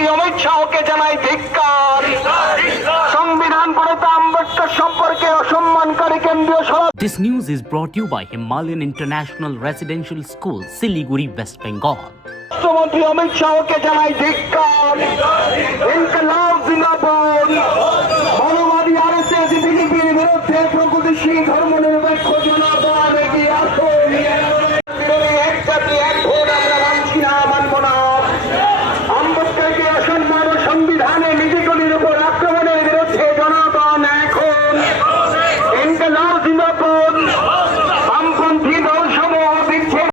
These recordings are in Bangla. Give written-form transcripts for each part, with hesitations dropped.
স্বরাষ্ট্রমন্ত্রী অমিত শাহকে জানাই ধিক্কার। সংবিধান প্রণেতা আম্বেদকর সম্পর্কে অসম্মানকারী কেন্দ্রীয় স্বরাষ্ট্র। This news is brought to you by Himalayan International Residential School, Siliguri, West Bengal. স্বরাষ্ট্রমন্ত্রী অমিত শাহকে জানাই ধিক্কার। ইনকলাব জিন্দাবাদ। মানববাদী আরএসএস বিজেপির বিরুদ্ধে প্রগতিশীল ধর্মনিরপেক্ষ জনগণ এগিয়ে আসুন। এক জাতি এক ভোট আমরা মানছি না, মানব না। আম্বেদকরকে অসম্মান ও সংবিধানে নিজেগুলির উপর আক্রমণের বিরুদ্ধে জনগণ এখন ইনকলাব জিন্দাবাদ। বামপন্থী দলসমূহ বিচ্ছেদ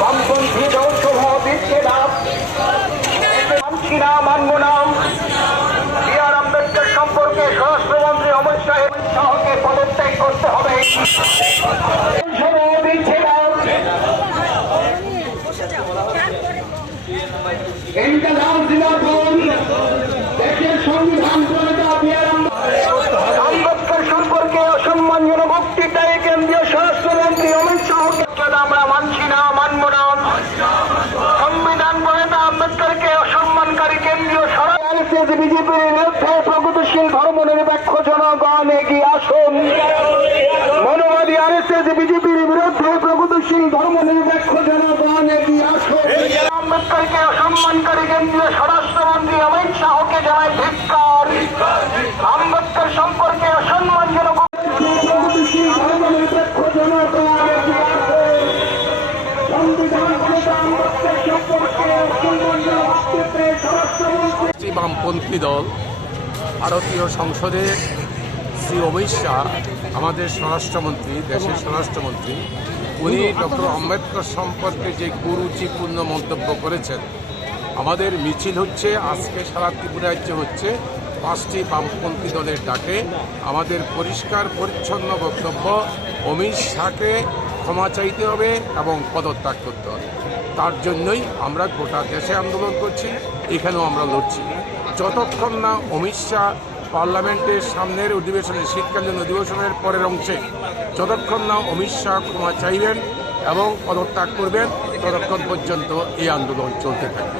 বামপন্থী দলসমূহ বিচ্ছেদ মানছি না, মানব না। বি আর আম্বেদকর সম্পর্কে স্বরাষ্ট্রমন্ত্রী অমিত শাহকে পদত্যাগ করতে হবে। দেশের সংবিধান প্রণেতা বি আর আম্বেদকর সম্পর্কে অসম্মানজনক বক্তৃতায় কেন্দ্রীয় স্বরাষ্ট্রমন্ত্রী অমিত শাহকে আমরা মানছি না, মানব না। সংবিধান প্রণেতা আম্বেদকরকে অসম্মানকারী কেন্দ্রীয় স্বরাষ্ট্র বিজেপির বিরুদ্ধে প্রগতিশীল ধর্মনিরপেক্ষ জনগণ এগিয়ে আসুন। মানববাদী আরএসএস বিজেপির বিরুদ্ধে প্রগতিশীল ধর্মনিরপেক্ষ জনগণ এগিয়ে আসুন। আম্বেদকরকে অসম্মানকারী কেন্দ্রীয় স্বরাষ্ট্রমন্ত্রী অমিত শাহকে জানাই ধিক্কার। আম্বেদকর সম্পর্কে অসম্মানজনক প্রগতিশীল ধর্মনিরপেক্ষ জনগণ এগিয়ে আসুন। সংবিধান প্রণেতা আম্বেদকর সম্পর্কে অসম্মানজনক বক্তৃতায় স্বরাষ্ট্রমন্ত্রী বামপন্থী দল ভারতীয় সংসদে শ্রী অমিত শাহ আমাদের স্বরাষ্ট্রমন্ত্রী, দেশের স্বরাষ্ট্রমন্ত্রী, উনি ডক্টর আম্বেদকর সম্পর্কে যে কুরুচিপূর্ণ মন্তব্য করেছেন। আমাদের মিছিল হচ্ছে আজকে সারা ত্রিপুরা রাজ্যে হচ্ছে 5টি বামপন্থী দলের ডাকে। আমাদের পরিষ্কার পরিচ্ছন্ন বক্তব্য, অমিত শাহকে ক্ষমা চাইতে হবে এবং পদত্যাগ করতে হবে। তার জন্যই আমরা গোটা দেশে আন্দোলন করছি, এখানেও আমরা লড়ছি। যতক্ষণ না অমিত শাহ পার্লামেন্টের সামনের অধিবেশনে, শীতকালীন অধিবেশনের পরের অংশে যতক্ষণ না অমিত শাহ ক্ষমা চাইবেন এবং পদত্যাগ করবেন, ততক্ষণ পর্যন্ত এই আন্দোলন চলতে থাকবে।